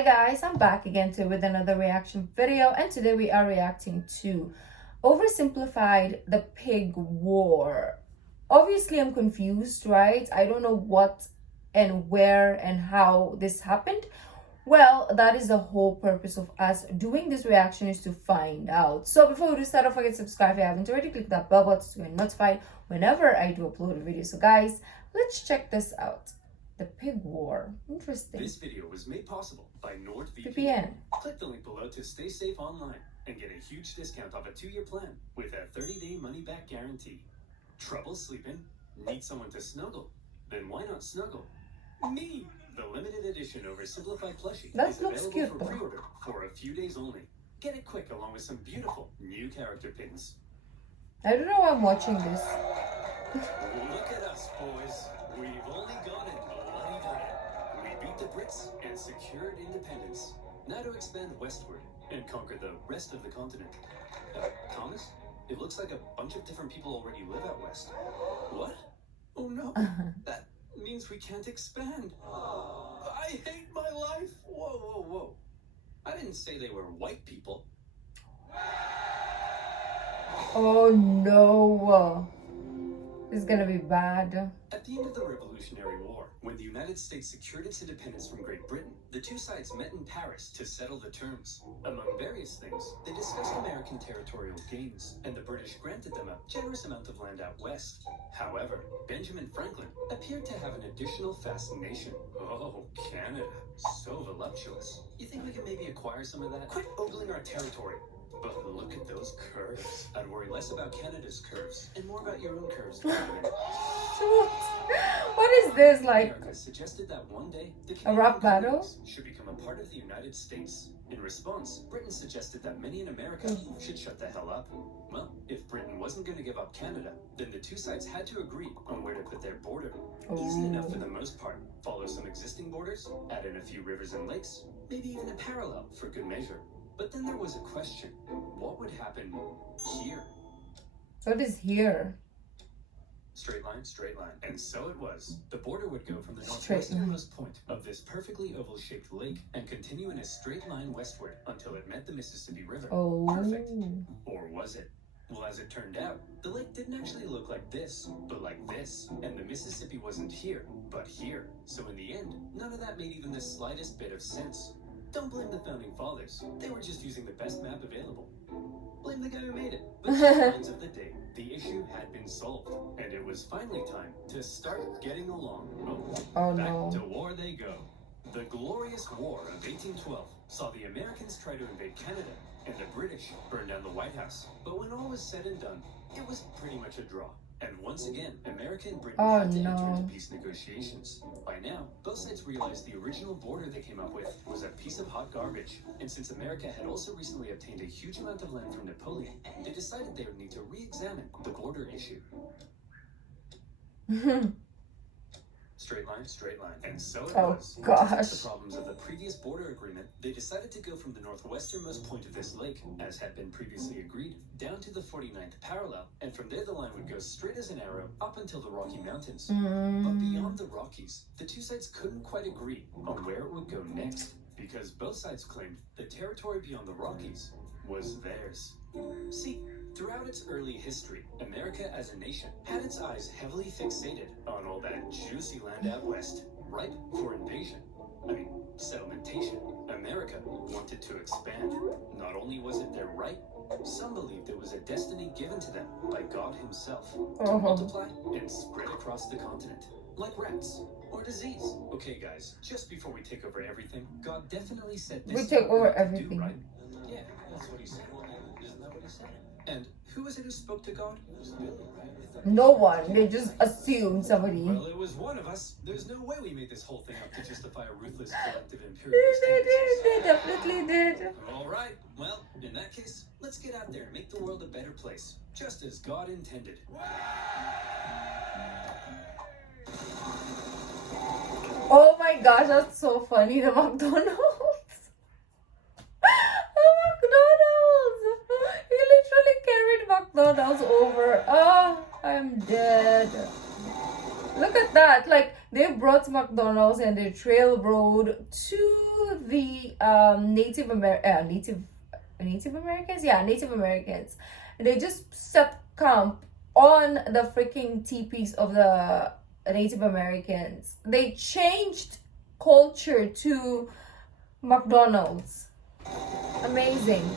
Hi guys, I'm back again with another reaction video, and today we are reacting to Oversimplified, the Pig War. Obviously, I'm confused, right? I don't know what and where and how this happened. Well, that is the whole purpose of us doing this reaction, is to find out. So before we do start, don't forget to subscribe if you haven't already. Click that bell button to get notified whenever I do upload a video. So guys, let's check this out. The Pig War. Interesting. This video was made possible by NordVPN. VPN. Click the link below to stay safe online and get a huge discount off a 2-year plan with a 30-day money-back guarantee. Trouble sleeping? Need someone to snuggle? Then why not snuggle? Me! The limited edition Oversimplified plushie That is looks available cute, for though. pre-order for a few days only. Get it quick along with some beautiful new character pins. I don't know why I'm watching this. Look at us, boys. We've only gone and bloody done it. We beat the Brits and secured independence. Now to expand westward and conquer the rest of the continent. Thomas, it looks like a bunch of different people already live out west. What? Oh no, that means we can't expand. I hate my life. Whoa, whoa, whoa. I didn't say they were white people. Oh no. This is gonna be bad. At the end of the Revolutionary War, when the United States secured its independence from Great Britain, the two sides met in Paris to settle the terms. Among various things, they discussed American territorial gains, and the British granted them a generous amount of land out west. However, Benjamin Franklin appeared to have an additional fascination. Oh, Canada. So voluptuous. You think we could maybe acquire some of that? Quit ogling our territory. But look at those curves. I'd worry less about Canada's curves and more about your own curves. What is this, like America suggested that one day the a rap battle? should become a part of the United States. In response, Britain suggested that many in America should shut the hell up. Well, if Britain wasn't going to give up Canada, then the two sides had to agree on where to put their border. Easy enough for the most part. Follow some existing borders, add in a few rivers and lakes, maybe even a parallel for good measure. But then there was a question. What would happen here? What is here? Straight line, straight line. And so it was. The border would go from the Straight line. northwesternmost point of this perfectly oval-shaped lake and continue in a straight line westward until it met the Mississippi River. Oh. Perfect. Or was it? Well, as it turned out, the lake didn't actually look like this, but like this. And the Mississippi wasn't here, but here. So in the end, none of that made even the slightest bit of sense. Don't blame the founding fathers. They were just using the best map available. Blame the guy who made it. But at the end of the day, the issue had been solved, and it was finally time to start getting along. Oh Back no. to war they go. The Glorious War of 1812 saw the Americans try to invade Canada, and the British burn down the White House. But when all was said and done, it was pretty much a draw. And once again, America and Britain had to enter into peace negotiations. By now, both sides realized the original border they came up with was a piece of hot garbage. And since America had also recently obtained a huge amount of land from Napoleon, they decided they would need to re-examine the border issue. Straight line, straight line. And so it was. Gosh. To fix the problems of the previous border agreement, they decided to go from the northwesternmost point of this lake, as had been previously agreed, down to the 49th parallel, and from there the line would go straight as an arrow up until the Rocky Mountains. But beyond the Rockies, the two sides couldn't quite agree on where it would go next, because both sides claimed the territory beyond the Rockies was theirs. See, throughout its early history, America as a nation had its eyes heavily fixated on all that juicy land out west, ripe for invasion. I mean, settlementation. America wanted to expand. Not only was it their right, some believed it was a destiny given to them by God himself to multiply and spread across the continent, like rats or disease. Okay, guys, just before we take over everything, God definitely said this. We take over to everything. do, right? Yeah, that's what he said. Isn't that what he said? And who was it who spoke to God? It was Billy, right? No one. They just assume somebody. Well, it was one of us. There's no way we made this whole thing up to justify a ruthless collective They imperialist did. tendencies. They definitely did. All right. Well, in that case, let's get out there and make the world a better place, just as God intended. Oh my gosh, that's so funny. The McDonald's. McDonald's. He literally carried McDonald's over. Oh, I'm dead. Look at that. Like, they brought McDonald's and they trailroad to the Native Americans, yeah, Native Americans, they just set camp on the freaking teepees of the Native Americans. They changed culture to McDonald's. Amazing.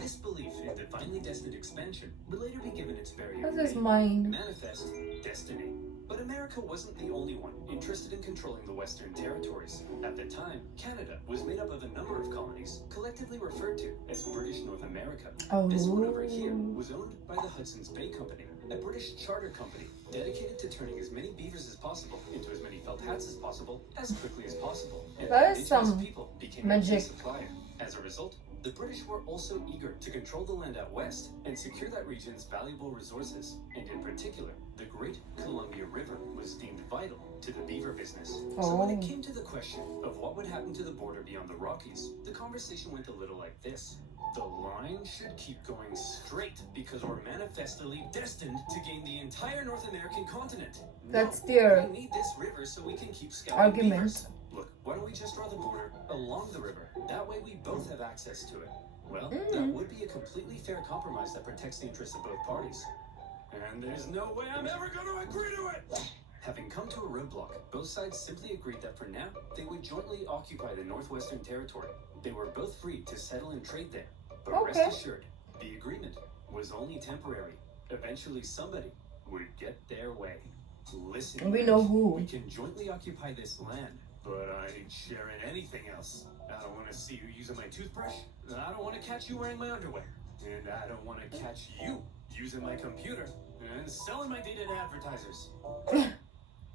This belief in divinely destined expansion would later be given its very What own is name, mine? manifest destiny. But America wasn't the only one interested in controlling the Western territories. At the time, Canada was made up of a number of colonies, collectively referred to as British North America. This one over here was owned by the Hudson's Bay Company, a British charter company dedicated to turning as many beavers as possible into as many felt hats as possible, as quickly as possible. And That the is indigenous some people became magic. a key supplier. As a result, the British were also eager to control the land out west and secure that region's valuable resources, and in particular, the Great Columbia River was deemed vital to the beaver business. So when it came to the question of what would happen to the border beyond the Rockies, the conversation went a little like this. The line should keep going straight because we're manifestly destined to gain the entire North American continent. That's No, their we need this river so we can keep scouting argument. beavers. Look, why don't we just draw the border along the river? That way we both have access to it. Well, that would be a completely fair compromise that protects the interests of both parties. And there's no way I'm ever going to agree to it! Having come to a roadblock, both sides simply agreed that for now, they would jointly occupy the Northwestern Territory. They were both free to settle and trade there. But Okay. rest assured, the agreement was only temporary. Eventually somebody would get their way. Listen, We know Rich, who. we can jointly occupy this land, but I ain't sharing anything else. I don't want to see you using my toothbrush. I don't want to catch you wearing my underwear. And I don't want to catch you using my computer and selling my data to advertisers.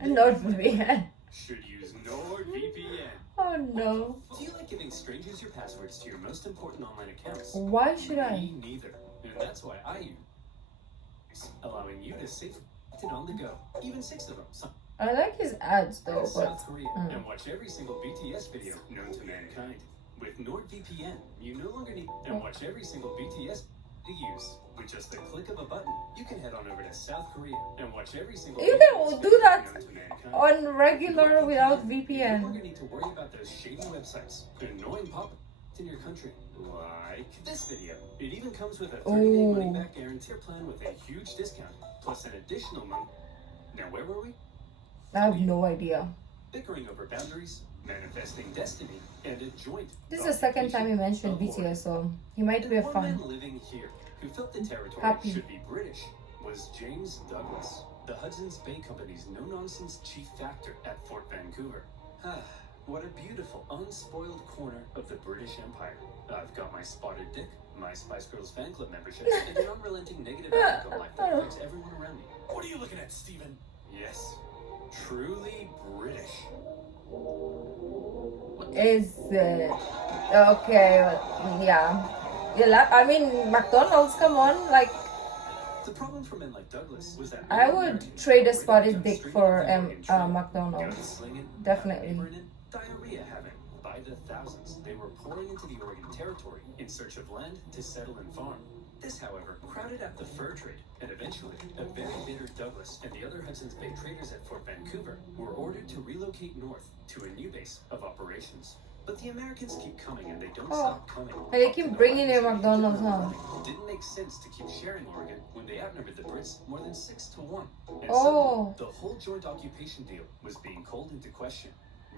NordVPN. Should use NordVPN. Oh no. Do you like giving strangers your passwords to your most important online accounts? Why should I? Me neither. And that's why I use allowing you to safely it on the go. Even 6 of them. Some I like his ads though, but South Korea and watch every single BTS video known to mankind. With NordVPN, you no longer need and watch every single BTS to use. With just the click of a button, you can head on over to South Korea and watch every single you BTS can do video that known to mankind. on regular without You no VPN. longer need to worry about those shady websites, annoying pop-ups in your country, like this video. It even comes with a 30-day Ooh. money-back guarantee plan with a huge discount, plus an additional month. Now, where were we? I have no idea. Bickering over boundaries, manifesting destiny, and a joint. This is the second time he mentioned of war. BTS, so he might be a One fan. man living here who felt the territory Happy. should be British was James Douglas, the Hudson's Bay Company's no-nonsense chief factor at Fort Vancouver. Ah, what a beautiful, unspoiled corner of the British Empire. I've got my spotted dick, my Spice Girls fan club membership, and an unrelenting negative outlook on life that affects everyone around me. What are you looking at, Stephen? Yes, truly British. Is it? Okay, yeah. I mean, McDonald's, come on. Like, The problem for men like Douglas was that I would trade a spotted dick for McDonald's. Gunslinging, Definitely. neighboring, diarrhea having. By the thousands, they were pouring into the Oregon Territory in search of land to settle and farm. This, however, crowded out the fur trade, and eventually, a very bitter Douglas and the other Hudson's Bay traders at Fort Vancouver were ordered to relocate north to a new base of operations. But the Americans keep coming, and they don't stop coming. And they keep bringing their McDonald's, huh? It didn't make sense to keep sharing Oregon when they outnumbered the Brits more than 6-1. And Oh. suddenly, the whole joint occupation deal was being called into question.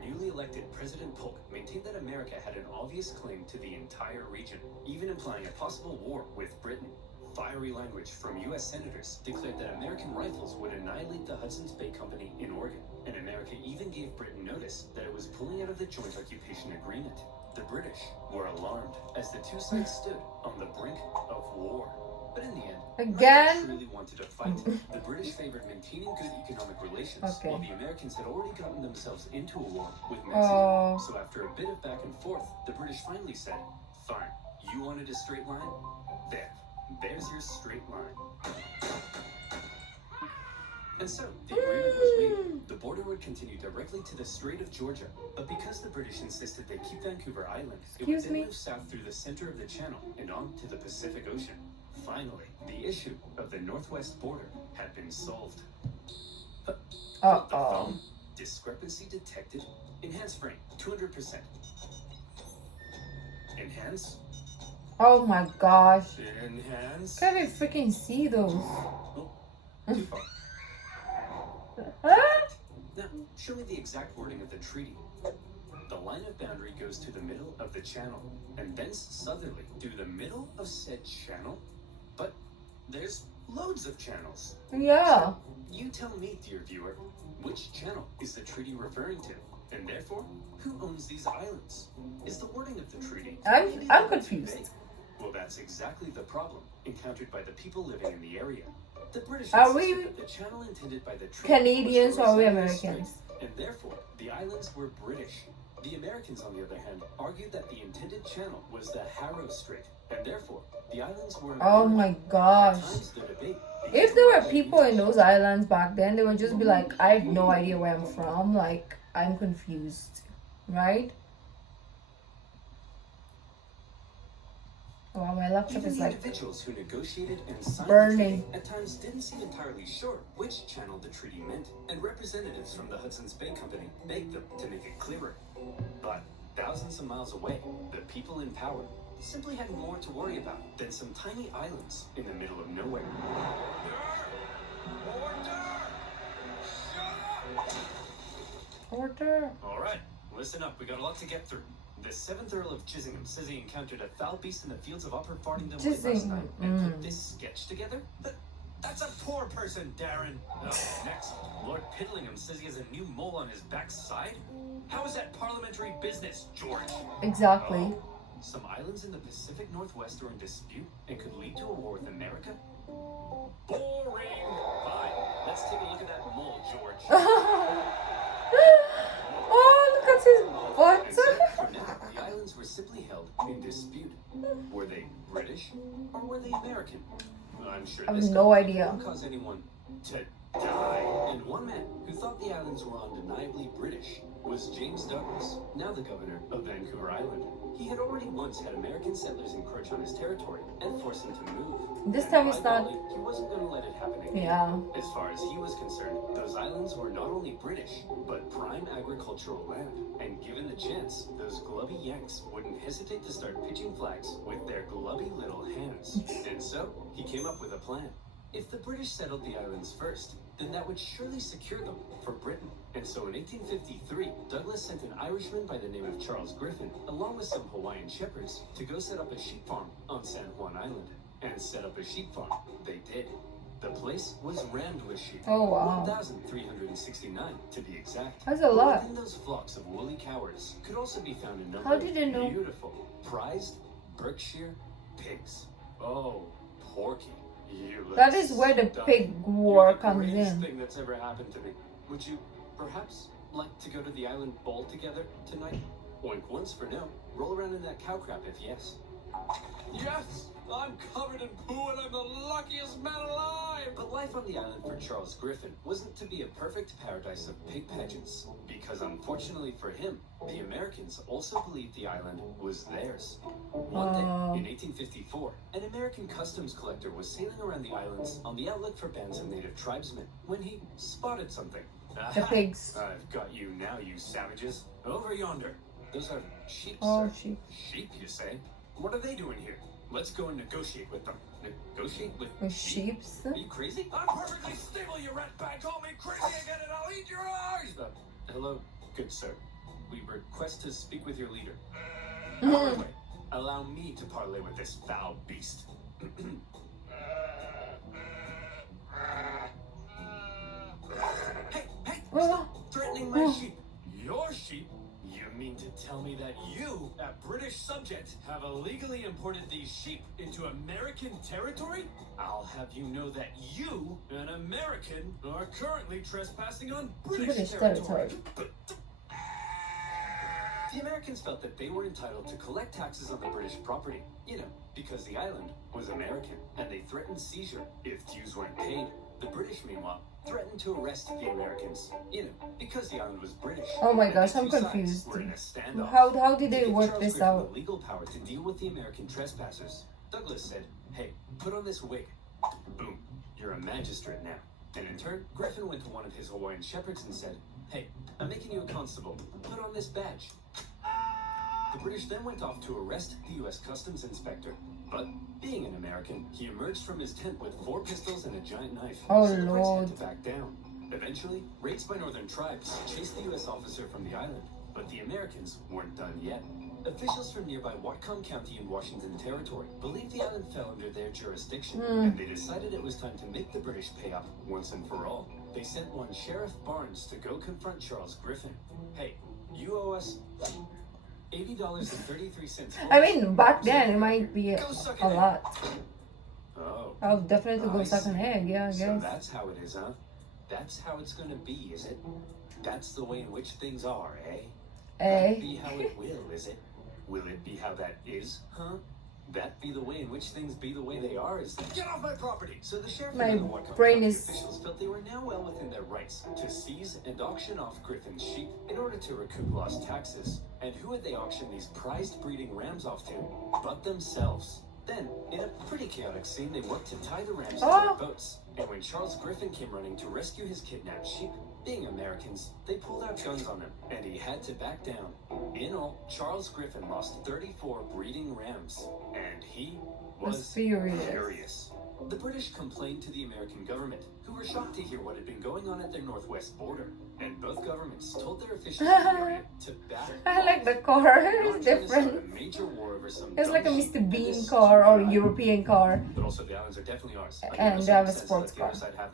Newly elected President Polk maintained that America had an obvious claim to the entire region, even implying a possible war with Britain. Fiery language from U.S. senators declared that American rifles would annihilate the Hudson's Bay Company in Oregon, and America even gave Britain notice that it was pulling out of the joint occupation agreement. The British were alarmed as the two sides stood on the brink of war. But in the end, Again? neither truly wanted to fight. The British favored maintaining good economic relations, Okay. while the Americans had already gotten themselves into a war with Oh. Mexico. So after a bit of back and forth, the British finally said, "Fine, you wanted a straight line? There's your straight line." And so, the agreement was made. The border would continue directly to the Strait of Georgia, but because the British insisted they keep Vancouver Island, it would Excuse then me? move south through the center of the channel and on to the Pacific Ocean. Finally, the issue of the northwest border had been solved. What the Uh-oh. phone? Discrepancy detected. Enhanced frame, 200%. hands. Oh my gosh. In hands. Can't even freaking see those. Oh, too far. Huh? Now, show me the exact wording of the treaty. The line of boundary goes to the middle of the channel, and thence southerly through the middle of said channel. But there's loads of channels. Yeah. You tell me, dear viewer, which channel is the treaty referring to? And therefore, who owns these islands? Is the wording of the treaty I'm confused. vague? Well, that's exactly the problem encountered by the people living in the area. The British Are insisted we that the channel intended by the treaty Canadians was or are we the Americans? Strait, and therefore the islands were British. The Americans, on the other hand, argued that the intended channel was the Harrow Strait, and therefore the islands were. Oh my At gosh. times, the debate If there were people in those islands back then, they would just be like, I have no idea where I'm from. Like, I'm confused. Right? Wow, my laptop Even is the like individuals who negotiated and signed burning. the treaty at times didn't seem entirely sure which channel the treaty meant, and representatives from the Hudson's Bay Company begged them to make it clearer. But thousands of miles away, the people in power simply had more to worry about than some tiny islands in the middle of nowhere. Order. All right, listen up. We got a lot to get through. The 7th Earl of Chissingham says he encountered a foul beast in the fields of Upper Fartingdon late last night and put this sketch together. But that's a poor person, Darren. Next, Lord Piddlingham says he has a new mole on his backside. How is that parliamentary business, George? Exactly. Oh, some islands in the Pacific Northwest are in dispute and could lead to a war with America. Boring. Fine. Let's take a look at that mole, George. Oh, look at his And so, butt. for now, the islands were simply held in dispute. Were they British or were they American? I'm sure I have this no conflict idea. won't cause anyone to die. And one man who thought the islands were undeniably British was James Douglas, now the governor of Vancouver Island. He had already once had American settlers encroach on his territory and force him to move. This And time by it's not. golly, he wasn't going to let it happen again. Yeah. As far as he was concerned, those islands were not only British, but prime agricultural land. And given the chance, those glubby Yanks wouldn't hesitate to start pitching flags with their glubby little hands. And so, he came up with a plan. If the British settled the islands first, then that would surely secure them for Britain. And so in 1853, Douglas sent an Irishman by the name of Charles Griffin, along with some Hawaiian shepherds, to go set up a sheep farm on San Juan Island. And set up a sheep farm they did. The place was rammed with sheep. Oh, wow. 1,369 to be exact. That's a But lot. within those flocks of woolly cowards could also be found a number How did they of know? beautiful, prized Berkshire pigs. Oh, Porky, you look That is where the stunning. pig war You're the comes greatest in. thing that's ever happened to me. Would you perhaps like to go to the island ball together tonight? Oink once for no. Roll around in that cow crap if yes. Yes! I'm covered in poo and I'm the luckiest man alive! But life on the island for Charles Griffin wasn't to be a perfect paradise of pig pageants. Because unfortunately for him, the Americans also believed the island was theirs. One day, Oh. in 1854, an American customs collector was sailing around the islands on the outlook for bands of native tribesmen when he spotted something. The Aha! pigs. I've got you now, you savages. Over yonder. Those are sheep, Oh, sir. sheep. Sheep, you say? What are they doing here? Let's go and negotiate with them. Negotiate with With sheeps. Are you crazy? I'm perfectly stable, you rat bag. Call me crazy again and I'll eat your eyes! Hello, good sir. We request to speak with your leader. Out of the way. Allow me to parley with this foul beast. Hey, stop threatening my sheep. Your sheep? You mean to tell me that you, a British subject, have illegally imported these sheep into American territory? I'll have you know that you, an American, are currently trespassing on British British territory. territory. The Americans felt that they were entitled to collect taxes on the British property, because the island was American, and they threatened seizure if dues weren't paid. The British, meanwhile, threatened to arrest the Americans, because the island was British. Oh my And gosh, the I'm two sides confused. were in a standoff. How did To they give work Charles this Griffin out? the legal power to deal with the American trespassers, Douglas said, "Hey, put on this wig." Boom, you're a magistrate now. And in turn, Griffin went to one of his Hawaiian shepherds and said, "Hey, I'm making you a constable. Put on this badge." The British then went off to arrest the U.S. Customs inspector. But, being an American, he emerged from his tent with 4 pistols and a giant knife. Oh, so the Brits Lord. had to back down. Eventually, raids by northern tribes chased the U.S. officer from the island. But the Americans weren't done yet. Officials from nearby Whatcom County in Washington Territory believed the island fell under their jurisdiction, and they decided it was time to make the British pay up once and for all. They sent one Sheriff Barnes to go confront Charles Griffin. Hey, you owe us $80.33. I mean, back then it might be Go suck a an egg. lot. Oh, I'll definitely go I suck an see. egg, yeah, I So guess. that's how it is, huh? That's how it's gonna be, is it? That's the way in which things are, eh? That be how it will, is it? Will it be how that is, huh? That be the way in which things be the way they are, is that? Get off my property! So the sheriff My and the Whatcom brain County is- officials felt they were now well within their rights to seize and auction off Griffin's sheep in order to recoup lost taxes. And who had they auctioned these prized breeding rams off to? But themselves. Then, in a pretty chaotic scene, they worked to tie the rams to their boats. And when Charles Griffin came running to rescue his kidnapped sheep, being Americans, they pulled out guns on him, and he had to back down. In all, Charles Griffin lost 34 breeding rams, and he was furious. The British complained to the American government, who were shocked to hear what had been going on at their northwest border. And both governments told their officials in the area to back I like the car, Not it's trying to start different. a major war over some It's like a dumb sheep Mr. and Bean this car or stupid European car. but also the islands are definitely ours. And they have a sports car. car.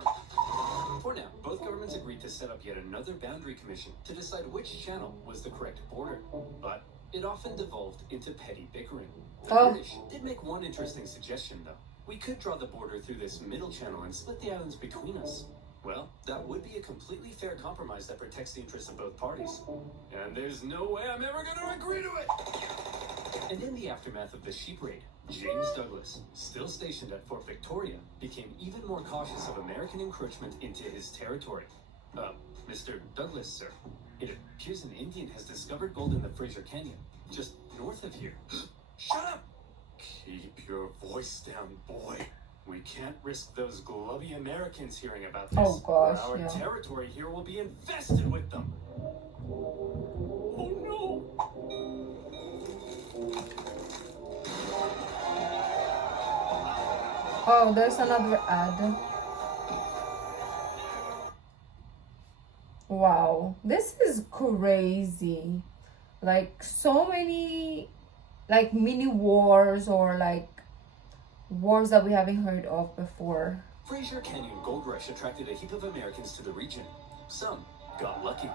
For now, both governments agreed to set up yet another boundary commission to decide which channel was the correct border. But it often devolved into petty bickering. The Oh. British did make one interesting suggestion, though. We could draw the border through this middle channel and split the islands between us. Well, that would be a completely fair compromise that protects the interests of both parties. And there's no way I'm ever going to agree to it! And in the aftermath of the sheep raid, James Douglas, still stationed at Fort Victoria, became even more cautious of American encroachment into his territory. Mr. Douglas, sir, it appears an Indian has discovered gold in the Fraser Canyon, just north of here. Shut up! Keep your voice down, boy. We can't risk those glubby Americans hearing about this. Oh, gosh, or our yeah. territory here will be infested with them. Oh no! Oh, there's another ad. Wow, this is crazy. Like so many like mini wars or like wars that we haven't heard of before. Fraser Canyon Gold Rush attracted a heap of Americans to the region. Some got lucky.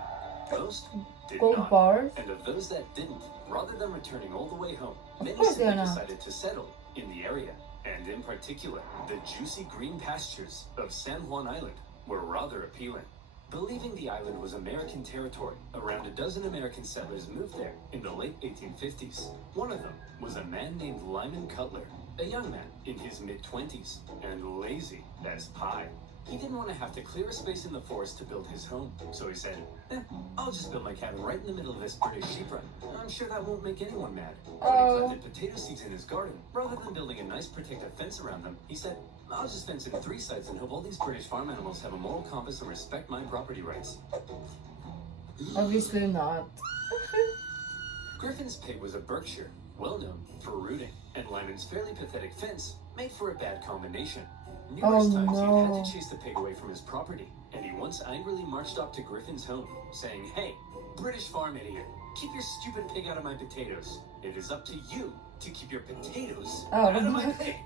Most did Gold not. bars? And of those that didn't, rather than returning all the way home, Of many course simply they're not. decided to settle in the area. And in particular, the juicy green pastures of San Juan Island were rather appealing. Believing the island was American territory, around a dozen American settlers moved there in the late 1850s. One of them was a man named Lyman Cutler, a young man in his mid-20s, and lazy as pie. He didn't want to have to clear a space in the forest to build his home, so he said, I'll just build my cabin right in the middle of this British sheep run. I'm sure that won't make anyone mad. When he planted potato seeds in his garden, rather than building a nice protective fence around them, he said, I'll just fence in 3 sides and hope all these British farm animals have a moral compass and respect my property rights. Obviously not. Griffin's pig was a Berkshire, well known for rooting, and Lyman's fairly pathetic fence made for a bad combination. Numerous times he had no. to chase the pig away from his property, and he once angrily marched up to Griffin's home, saying, Hey, British farm idiot, keep your stupid pig out of my potatoes. It is up to you to keep your potatoes out of my pig.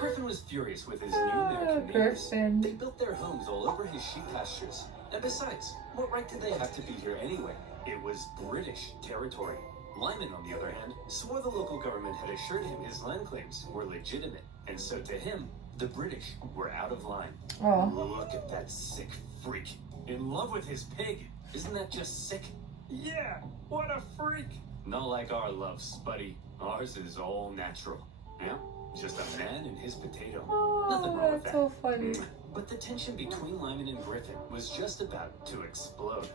Griffin was furious with his new American neighbors. Griffin. They built their homes all over his sheep pastures. And besides, what right did they have to be here anyway? It was British territory. Lyman, on the other hand, swore the local government had assured him his land claims were legitimate. And so to him, the British were out of line. Oh. Look at that sick freak. In love with his pig. Isn't that just sick? Yeah, what a freak. Not like our love, Spuddy. Ours is all natural. Yeah, just a man and his potato. Nothing wrong with That's that. so funny. But the tension between Lyman and Griffin was just about to explode.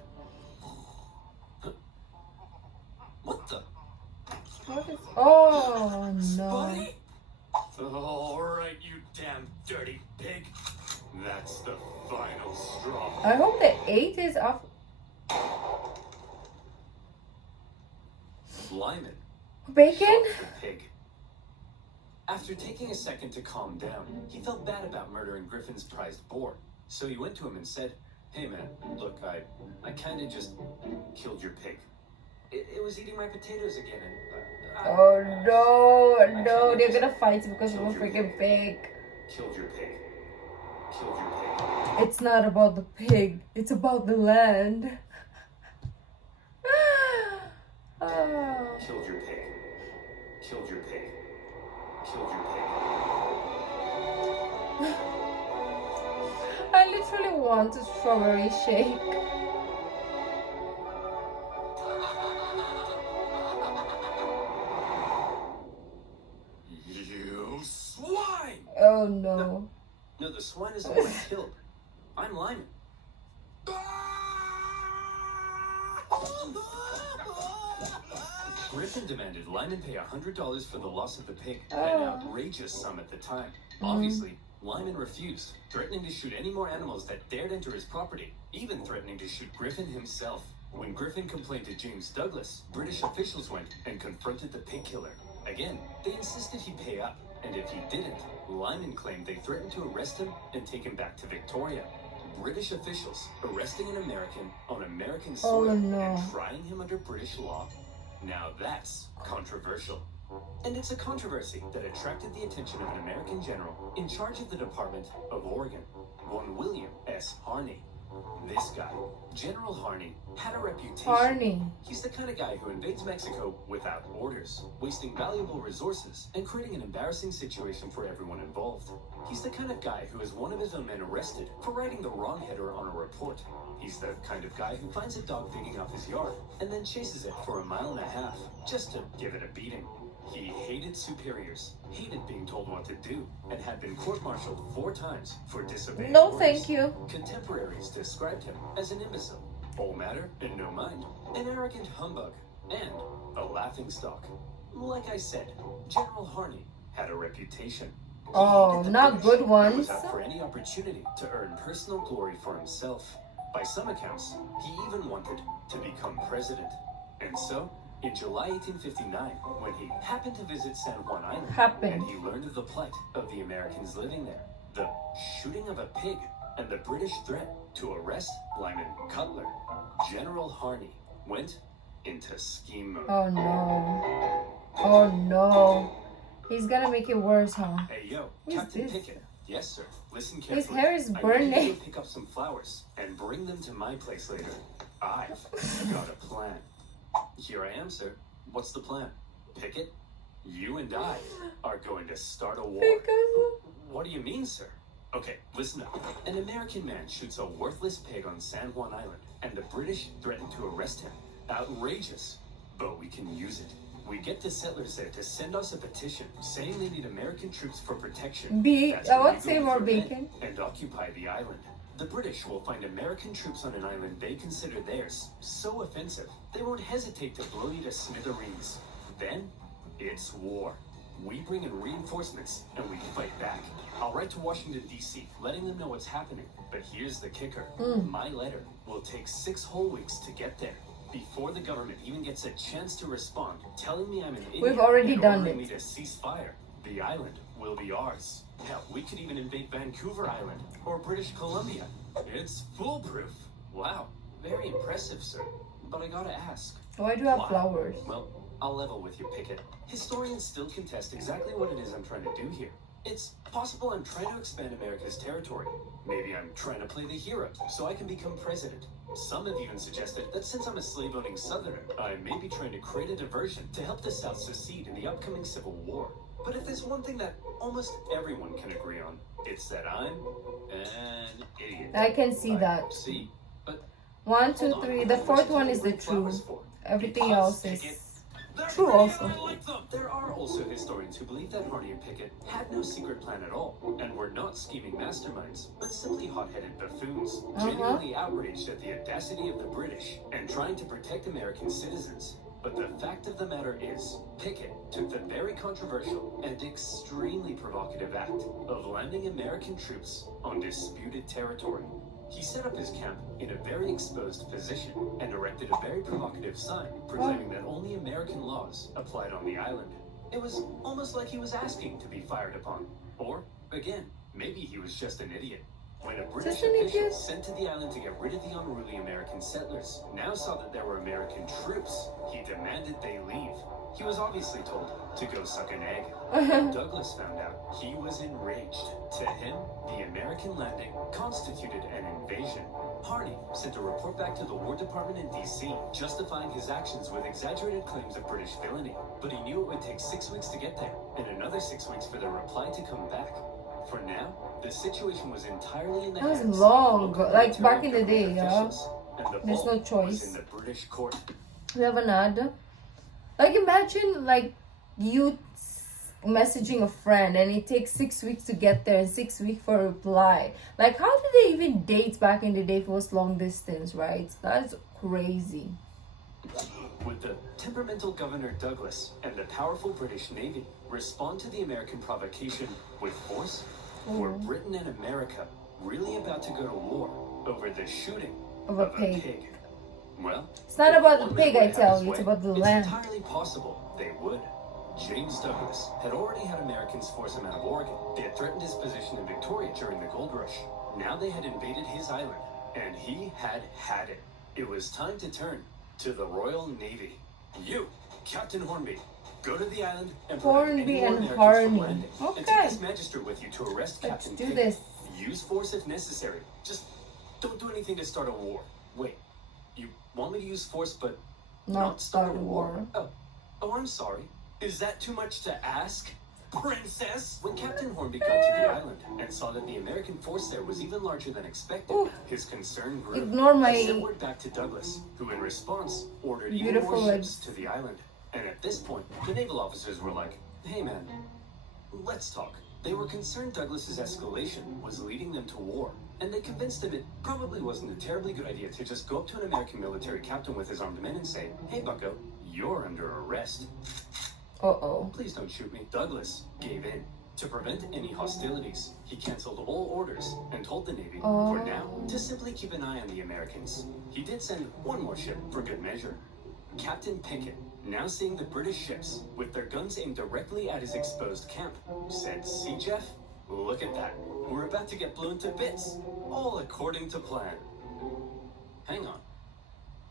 Huh? What the? What is? Oh no. Buddy? All right, you damn dirty pig. That's the final straw. I hope the 8 is off. Lyman Bacon? shot the pig. After taking a second to calm down, he felt bad about murdering Griffin's prized boar. So he went to him and said, "Hey man, look, I kinda just killed your pig. It was eating my potatoes again and Oh no, they're gonna fight because of a freaking pig. Killed your pig. Killed your pig. It's not about the pig, it's about the land." Oh. Killed your pig. Killed your pig. Killed your pig. I literally want a strawberry shake. You swine! Oh no. No, the swine isn't the one I killed. I'm Lyman. Griffin demanded Lyman pay $100 for the loss of the pig, an outrageous sum at the time. Obviously, Lyman refused, threatening to shoot any more animals that dared enter his property, even threatening to shoot Griffin himself. When Griffin complained to James Douglas, British officials went and confronted the pig killer. Again, they insisted he pay up, and if he didn't, Lyman claimed they threatened to arrest him and take him back to Victoria. British officials arresting an American on American soil and trying him under British law. Now that's controversial. And it's a controversy that attracted the attention of an American general in charge of the Department of Oregon, one William S. Harney. This guy, General Harney, had a reputation. Harney. He's the kind of guy who invades Mexico without orders, wasting valuable resources and creating an embarrassing situation for everyone involved. He's the kind of guy who has one of his own men arrested for writing the wrong header on a report. He's the kind of guy who finds a dog digging up his yard and then chases it for 1.5 miles just to give it a beating. He hated superiors, hated being told what to do, and had been court-martialed 4 times for disobeying No, orders. thank you. Contemporaries described him as an imbecile, all matter and no mind, an arrogant humbug, and a laughingstock. Like I said, General Harney had a reputation. He Oh, hated the not British good and was ones. out for any opportunity to earn personal glory for himself. By some accounts, he even wanted to become president. And so, in July 1859, when he happened to visit San Juan Island, and he learned of the plight of the Americans living there, the shooting of a pig, and the British threat to arrest Lyman Cutler, General Harney went into scheme mode. Oh no. Oh no. He's gonna make it worse, huh? Hey yo, Who's Captain this? Pickett. Yes, sir. Listen carefully. His hair is I need burning. you to pick up some flowers and bring them to my place later. I've got a plan. Here I am, sir. What's the plan? Pickett, you and I are going to start a war. What do you mean, sir? Okay, listen up. An American man shoots a worthless pig on San Juan Island, and the British threaten to arrest him. Outrageous, but we can use it. We get the settlers there to send us a petition saying they need American troops for protection. I would say more bacon. And occupy the island. The British will find American troops on an island they consider theirs so offensive they won't hesitate to blow you to smithereens. Then it's war. We bring in reinforcements and we fight back. I'll write to Washington, D.C., letting them know what's happening. But here's the kicker. My letter will take 6 whole weeks to get there. Before the government even gets a chance to respond, telling me I'm an idiot We've already and done ordering it. me to cease fire, the island will be ours. Hell, we could even invade Vancouver Island or British Columbia. It's foolproof. Wow, very impressive, sir. But I gotta ask. Why do you have why? flowers? Well, I'll level with you, Pickett. Historians still contest exactly what it is I'm trying to do here. It's possible I'm trying to expand America's territory. Maybe I'm trying to play the hero so I can become president. Some have even suggested that since I'm a slave-owning Southerner, I may be trying to create a diversion to help the South secede in the upcoming Civil War. But if there's one thing that almost everyone can agree on, it's that I'm an idiot. I can see that. See? But 1, 2, 3. The fourth one is the truth. Everything else is true also. There are also historians who believe that Harney and Pickett had no secret plan at all, and were not scheming masterminds, but simply hot-headed buffoons, genuinely outraged at the audacity of the British, and trying to protect American citizens. But the fact of the matter is, Pickett took the very controversial and extremely provocative act of landing American troops on disputed territory. He set up his camp in a very exposed position and erected a very provocative sign proclaiming that only American laws applied on the island. It was almost like he was asking to be fired upon. Or, again, maybe he was just an idiot. When a British official sent to the island to get rid of the unruly American settlers now saw that there were American troops, he demanded they leave. He was obviously told to go suck an egg. When Douglas found out, he was enraged. To him, the American landing constituted an invasion. Harney sent a report back to the War Department in D.C., justifying his actions with exaggerated claims of British villainy. But he knew it would take 6 weeks to get there, and another 6 weeks for the reply to come back. For now, the situation was entirely in the hands of long, local like back in the military day, yeah. officials, and the There's no ball choice. was in the British court. We have an ad. Like imagine like you messaging a friend and it takes 6 weeks to get there and 6 weeks for a reply. Like how did they even date back in the day if it was long distance, right? That's crazy. Would the temperamental Governor Douglas and the powerful British Navy respond to the American provocation with force? Were Britain and America really about to go to war over the shooting Of a pig. Well, It's not about the one pig, man I would have tell his you. It's way. about the It's land. entirely possible they would. James Douglas had already had Americans force him out of Oregon. They had threatened his position in Victoria during the gold rush. Now they had invaded his island, and he had had it. It was time to turn to the Royal Navy. You, Captain Hornby, go to the island and prevent Hornby any more and Americans from Harney. landing. And Okay. take this magistrate with you to arrest Let's Captain do Pig. this. Use force if necessary. Just don't do anything to start a war. Wait, you want me to use force but Not start a war. Oh, I'm sorry. Is that too much to ask, Princess? When Captain Hornby got to the island and saw that the American force there was even larger than expected, Ooh. his concern grew. Ignore my He sent word back to Douglas, who in response ordered even beautiful more legs. ships to the island. And at this point, the naval officers were like, "Hey man, let's talk." They were concerned Douglas's escalation was leading them to war, and they convinced him it probably wasn't a terribly good idea to just go up to an American military captain with his armed men and say, "Hey bucko, you're under arrest. Uh-oh. Please don't shoot me." Douglas gave in. To prevent any hostilities, he canceled all orders and told the Navy, for now, to simply keep an eye on the Americans. He did send one more ship for good measure. Captain Pickett, now seeing the British ships with their guns aimed directly at his exposed camp, said, "See, Jeff? Look at that. We're about to get blown to bits. All according to plan." Hang on.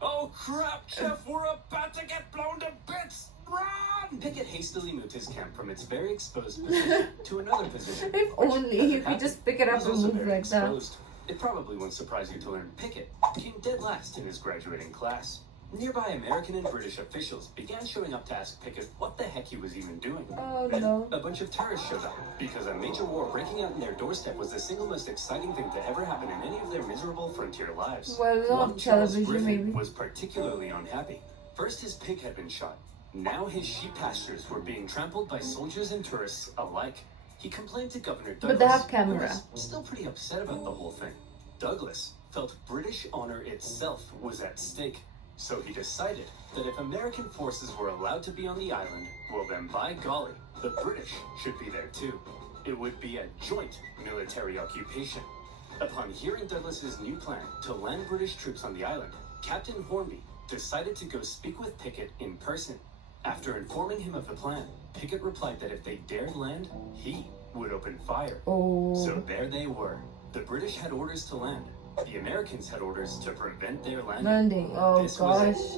Oh crap, Jeff, we're about to get blown to bits! Run! Pickett hastily moved his camp from its very exposed position to another position. If which, only as you it could just happened, pick it up was and also move very like that. exposed. It probably won't surprise you to learn Pickett came dead last in his graduating class. Nearby American and British officials began showing up to ask Pickett what the heck he was even doing. Oh Then no. a bunch of terrorists showed up because a major war breaking out in their doorstep was the single most exciting thing to ever happen in any of their miserable frontier lives. Well, on One Charles television, Griffin maybe. was particularly unhappy. First, his pig had been shot. Now his sheep pastures were being trampled by soldiers and tourists alike. He complained to Governor Douglas, But they have who camera. was still pretty upset about the whole thing. Douglas felt British honor itself was at stake, so he decided that if American forces were allowed to be on the island, well then by golly, the British should be there too. It would be a joint military occupation. Upon hearing Douglas's new plan to land British troops on the island, Captain Hornby decided to go speak with Pickett in person. After informing him of the plan, Pickett replied that if they dared land, he would open fire. Oh. So there they were. The British had orders to land. The Americans had orders to prevent their landing. Landing. Oh This was it. gosh.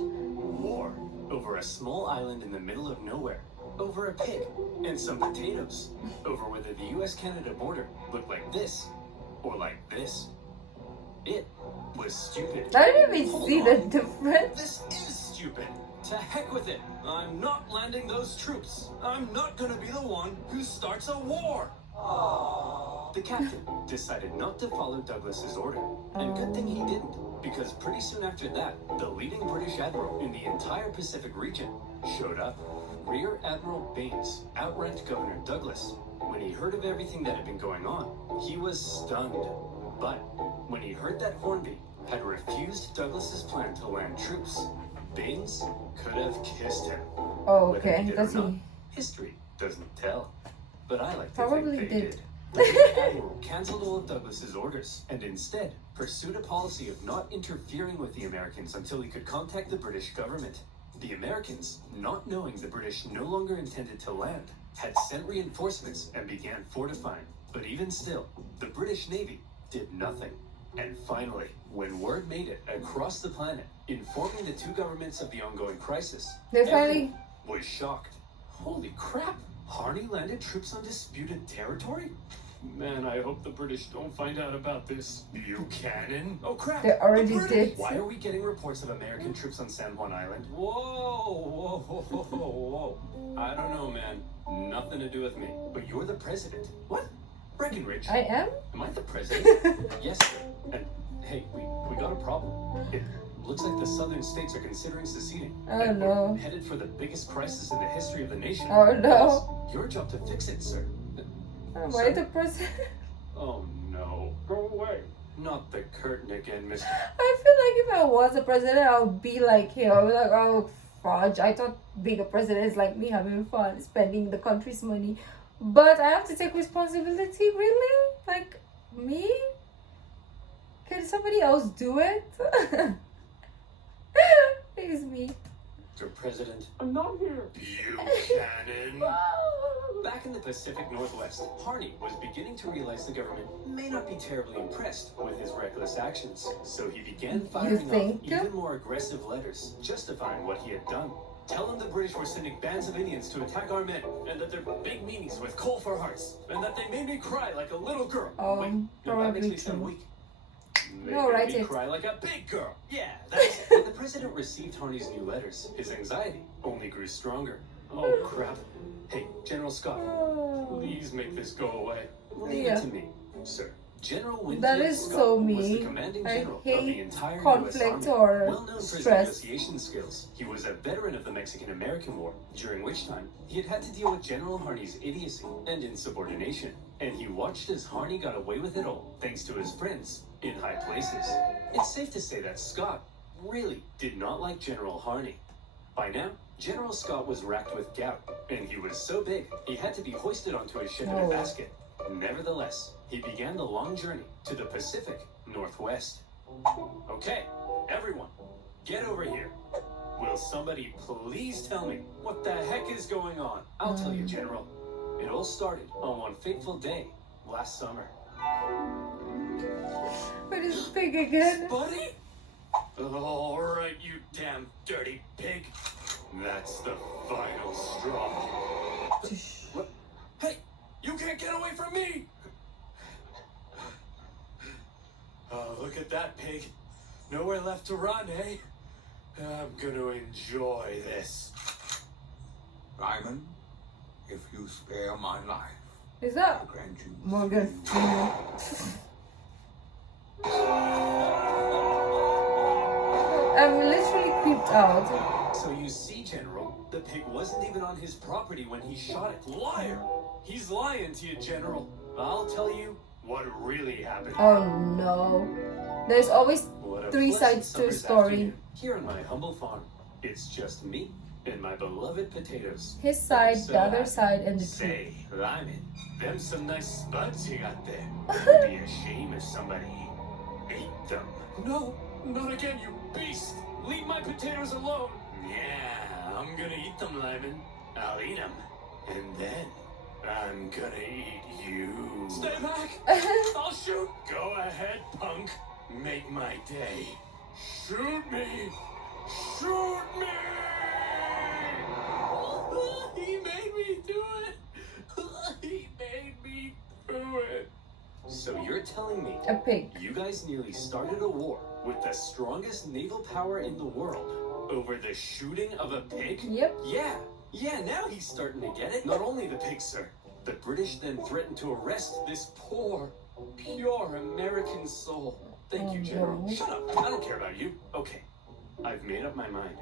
War over a small island in the middle of nowhere, over a pig and some potatoes, over whether the US-Canada border looked like this or like this. It was stupid. I didn't even Hold see on. the difference. This is stupid. To heck with it. I'm not landing those troops. I'm not gonna be the one who starts a war. The captain decided not to follow Douglas's order. And good thing he didn't, because pretty soon after that, the leading British admiral in the entire Pacific region showed up. Rear Admiral Baines outranked Governor Douglas. When he heard of everything that had been going on, he was stunned. But when he heard that Hornby had refused Douglas's plan to land troops, Baines could have kissed him. Oh, Whether okay. he did That's or not, me. history doesn't tell. But I like to Probably think they did. did. The British admiral cancelled all of Douglas's orders and instead pursued a policy of not interfering with the Americans until he could contact the British government. The Americans, not knowing the British no longer intended to land, had sent reinforcements and began fortifying. But even still, the British Navy did nothing. And finally, when word made it across the planet, informing the two governments of the ongoing crisis, They finally everyone was shocked. Holy crap! Harney landed troops on disputed territory? Man, I hope the British don't find out about this. Buchanan? Oh crap! They already the British! did. Why are we getting reports of American troops on San Juan Island? Whoa! I don't know, man. Nothing to do with me. But you're the president. What? Breckenridge? I am? Am I the president? Yes, sir. And hey, we got a problem. It looks like the southern states are considering seceding. Oh and no. we're headed for the biggest crisis in the history of the nation. Oh no. It's your job to fix it, sir. Am Sir? I the president? Oh no. Go away. Not the curtain again, mister. I feel like if I was a president, I would be like him. I would be like, oh, fudge. I thought being a president is like me having fun, spending the country's money. But I have to take responsibility, really? Like, me? Can somebody else do it? Please, me. Mr. President, I'm not here. Buchanan. Back in the Pacific Northwest, Harney was beginning to realize the government may not be terribly impressed with his reckless actions. So he began firing off even more aggressive letters, justifying what he had done. Telling the British were sending bands of Indians to attack our men, and that they're big meanies with coal for hearts, and that they made me cry like a little girl. Wait, no, that makes me sound weak. No, write me it. Cry like a big girl. Yeah, that's it. When the president received Harney's new letters, his anxiety only grew stronger. Oh, crap. Hey, General Scott, please make this go away. Leave it to me, sir. General Winfield That is Scott so was the me. commanding I general of the hate entire conflict US Army. or Well known for his stress. negotiation skills, he was a veteran of the Mexican-American War, during which time he had had to deal with General Harney's idiocy and insubordination. And he watched as Harney got away with it all, thanks to his friends in high places. It's safe to say that Scott really did not like General Harney. By now, General Scott was racked with gout, and he was so big, he had to be hoisted onto his ship in a basket. Nevertheless, he began the long journey to the Pacific Northwest. Okay, everyone, get over here. Will somebody please tell me what the heck is going on? I'll tell you, General. It all started on one fateful day last summer. But it's big again. Buddy? All right, you damn dirty pig. That's the final straw. What? Hey, you can't get away from me! Oh, look at that pig. Nowhere left to run, eh? I'm gonna enjoy this. Lyman, if you spare my life, Is I that grant you Morgan Freeman? I'm literally creeped out. So you see, General, the pig wasn't even on his property when he shot it. Liar! He's lying to you, General. I'll tell you what really happened. Oh no. There's always What a 3 pleasant sides to a summer's story. afternoon Here on my humble farm, it's just me and my beloved potatoes. His side, So the other that- side, and the truth. Say, Lyman, them some nice spuds you got there. It'd be a shame if somebody ate them. No, not again, you beast! Leave my potatoes alone! Yeah, I'm gonna eat them, Lyman. I'll eat them. And then I'm gonna eat you. Stay back! I'll shoot! Go ahead, punk. Make my day. Shoot me! Shoot me! He made me do it! He made me do it! So you're telling me A pig. you guys nearly started a war with the strongest naval power in the world over the shooting of a pig? Yep. Yeah, now he's starting to get it. Not only the pig, sir. The British then threatened to arrest this poor, pure American soul. Thank you, General. no. Shut up. I don't care about you. Okay, I've made up my mind.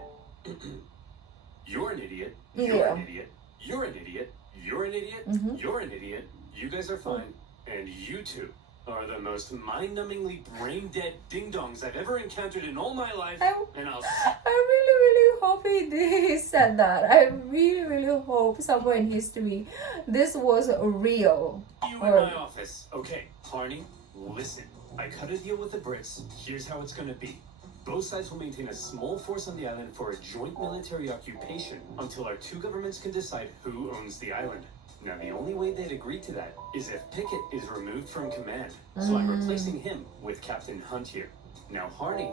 You're an idiot. You're Yeah. an idiot. You're an idiot. You're an idiot. Mhm. You're an idiot. You guys are fine. And you two are the most mind-numbingly brain-dead ding-dongs I've ever encountered in all my life, and I'll... I really, really hope he said that. I really, really hope somewhere in history this was real. You in my office. Okay, Harney, listen. I cut a deal with the Brits. Here's how it's gonna be. Both sides will maintain a small force on the island for a joint military occupation until our two governments can decide who owns the island. Now, the only way they'd agree to that is if Pickett is removed from command. So I'm replacing him with Captain Hunt here. Now, Harney,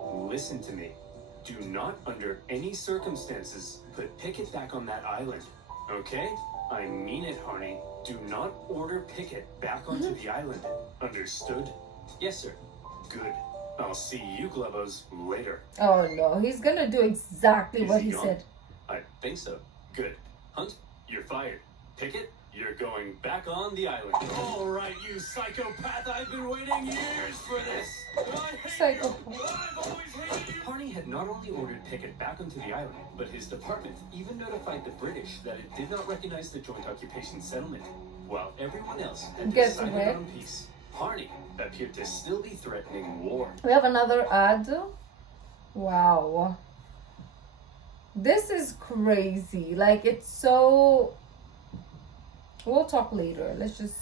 listen to me. Do not, under any circumstances, put Pickett back on that island. Okay? I mean it, Harney. Do not order Pickett back onto the island. Understood? Yes, sir. Good. I'll see you, Globos, later. Oh no, he's gonna do exactly what he said. I think so. Good. Hunt, you're fired. Pickett, you're going back on the island. All right, you psychopath. I've been waiting years for this. Psychopath. I've always hated you. Harney had not only ordered Pickett back onto the island, but his department even notified the British that it did not recognize the joint occupation settlement, while everyone else had decided on peace. Harney appeared to still be threatening war. We have another ad. Wow. This is crazy. Like, it's so... We'll talk later. Let's just...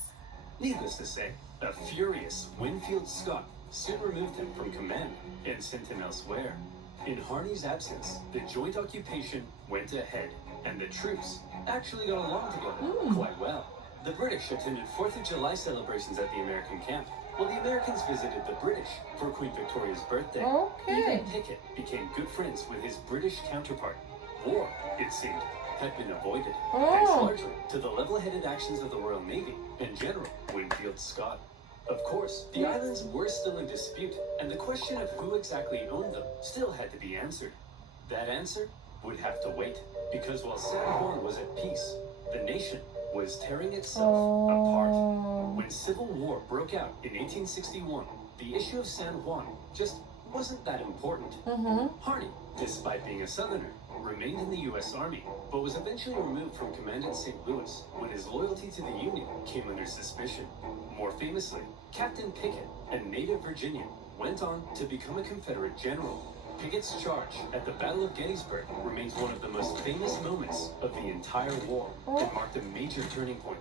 Needless to say, a furious Winfield Scott soon removed him from command and sent him elsewhere. In Harney's absence, the joint occupation went ahead, and the troops actually got along together quite well. The British attended 4th of July celebrations at the American camp, while the Americans visited the British for Queen Victoria's birthday. Okay. Even Pickett became good friends with his British counterpart. War, it seemed, had been avoided, thanks largely to the level-headed actions of the Royal Navy and General Winfield Scott. Of course, the islands were still in dispute, and the question of who exactly owned them still had to be answered. That answer would have to wait, because while San Juan was at peace, the nation was tearing itself apart. When civil war broke out in 1861, the issue of San Juan just wasn't that important. Harney, despite being a Southerner, remained in the U.S. Army, but was eventually removed from command at St. Louis when his loyalty to the Union came under suspicion. More famously, Captain Pickett, a native Virginian, went on to become a Confederate general. Pickett's charge at the Battle of Gettysburg remains one of the most famous moments of the entire war and marked a major turning point.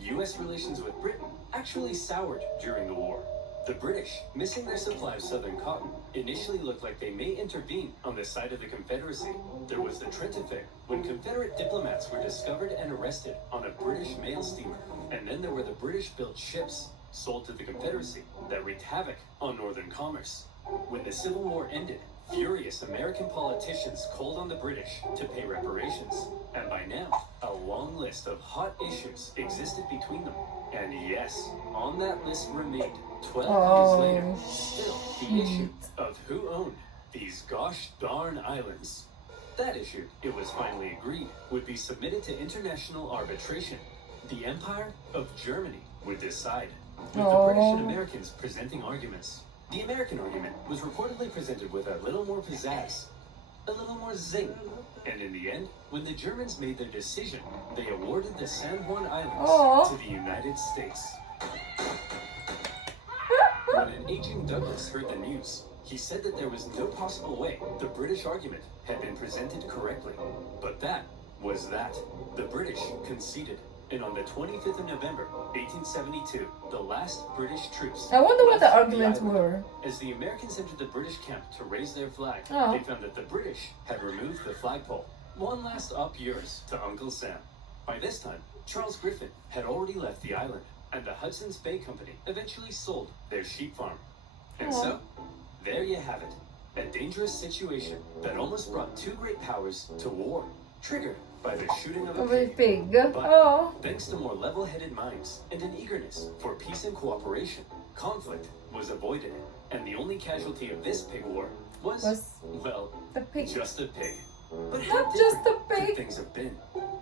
U.S. relations with Britain actually soured during the war. The British, missing their supply of southern cotton, initially looked like they may intervene on the side of the Confederacy. There was the Trent Affair, when Confederate diplomats were discovered and arrested on a British mail steamer. And then there were the British-built ships sold to the Confederacy that wreaked havoc on northern commerce. When the Civil War ended, furious American politicians called on the British to pay reparations. And by now, a long list of hot issues existed between them. And yes, on that list remained, 12 years later, still the issue of who owned these gosh darn islands. That issue, it was finally agreed, would be submitted to international arbitration. The Empire of Germany would decide, with the British and Americans presenting arguments. The American argument was reportedly presented with a little more pizzazz, a little more zing. And in the end, when the Germans made their decision, they awarded the San Juan Islands to the United States. When an aging Douglas heard the news, he said that there was no possible way the British argument had been presented correctly. But that was that. The British conceded. And on the 25th of November, 1872, the last British troops... I wonder what the arguments were. As the Americans entered the British camp to raise their flag, they found that the British had removed the flagpole. One last up yours to Uncle Sam. By this time, Charles Griffin had already left the island, and the Hudson's Bay Company eventually sold their sheep farm. And so, there you have it. A dangerous situation that almost brought two great powers to war, triggered by the shooting of a pig. But thanks to more level-headed minds and an eagerness for peace and cooperation, conflict was avoided, and the only casualty of this pig war was well, just a pig. But how different could things have been?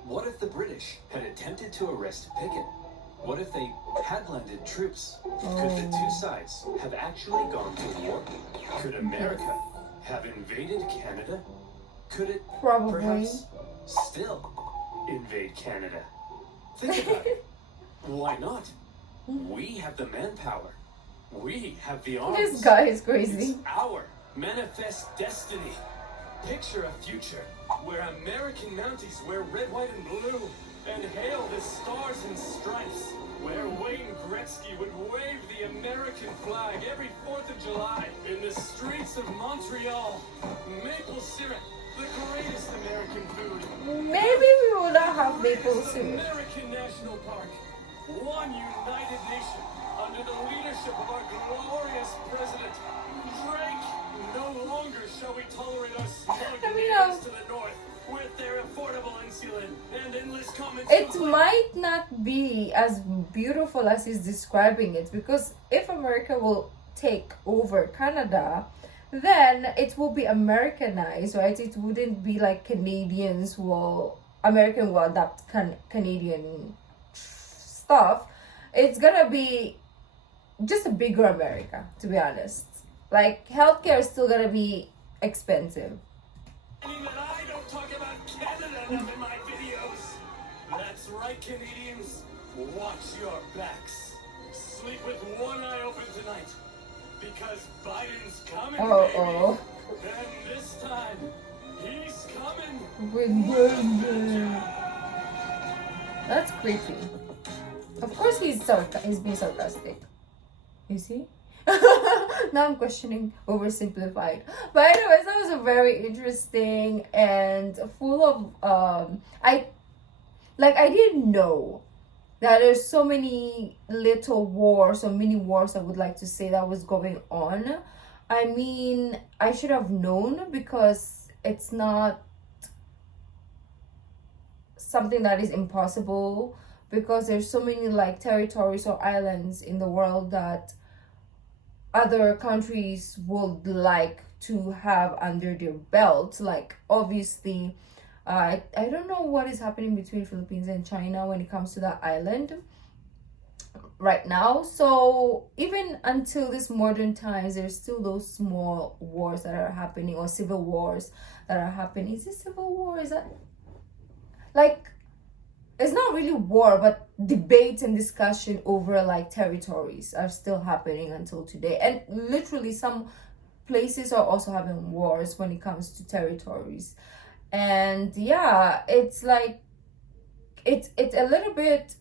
What if the British had attempted to arrest Pickett? What if they had landed troops? Could the two sides have actually gone to war? Could America have invaded Canada? Could it perhaps still invade Canada? Think about it. Why not? We have the manpower. We have the arms. This guy is crazy. It's our manifest destiny. Picture a future where American Mounties wear red, white, and blue and hail the stars and stripes. Where Wayne Gretzky would wave the American flag every 4th of July in the streets of Montreal. Maple syrup, the greatest American food. Maybe we will not have maple syrup. American National Park. One united nation under the leadership of our glorious president, Drake. No longer shall we tolerate our smug neighbors to the north with their affordable insulin and endless comments. It might not be as beautiful as he's describing it, because if America will take over Canada, then it will be Americanized, right? It wouldn't be like Canadians American will adapt Canadian stuff. It's gonna be just a bigger America, to be honest. Like, healthcare is still gonna be expensive. Meaning that I don't talk about Canada enough in my videos. That's right, Canadians. Watch your backs. Sleep with one eye open tonight. Because Biden's coming, baby. And this time, he's coming. That's creepy. Of course he's being sarcastic. Is he? Now I'm questioning oversimplified. But anyways, that was a very interesting and full of I didn't know that there's so many little wars or mini wars, I would like to say, that was going on. I mean, I should have known, because it's not something that is impossible, because there's so many like territories or islands in the world that other countries would like to have under their belt. Like, obviously, I don't know what is happening between Philippines and China when it comes to that island right now. So even until this modern times, there's still those small wars that are happening, or civil wars that are happening. Is it civil war? Is that like, it's not really war, but debates and discussion over like territories are still happening until today. And literally some places are also having wars when it comes to territories. And yeah, it's like it's a little bit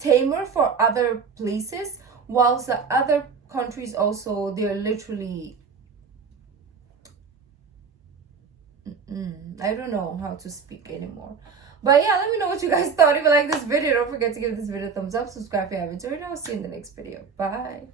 tamer for other places, whilst the other countries also, they're literally I don't know how to speak anymore. But yeah, let me know what you guys thought. If you like this video, don't forget to give this video a thumbs up, subscribe if you haven't already. I'll see you in the next video. Bye.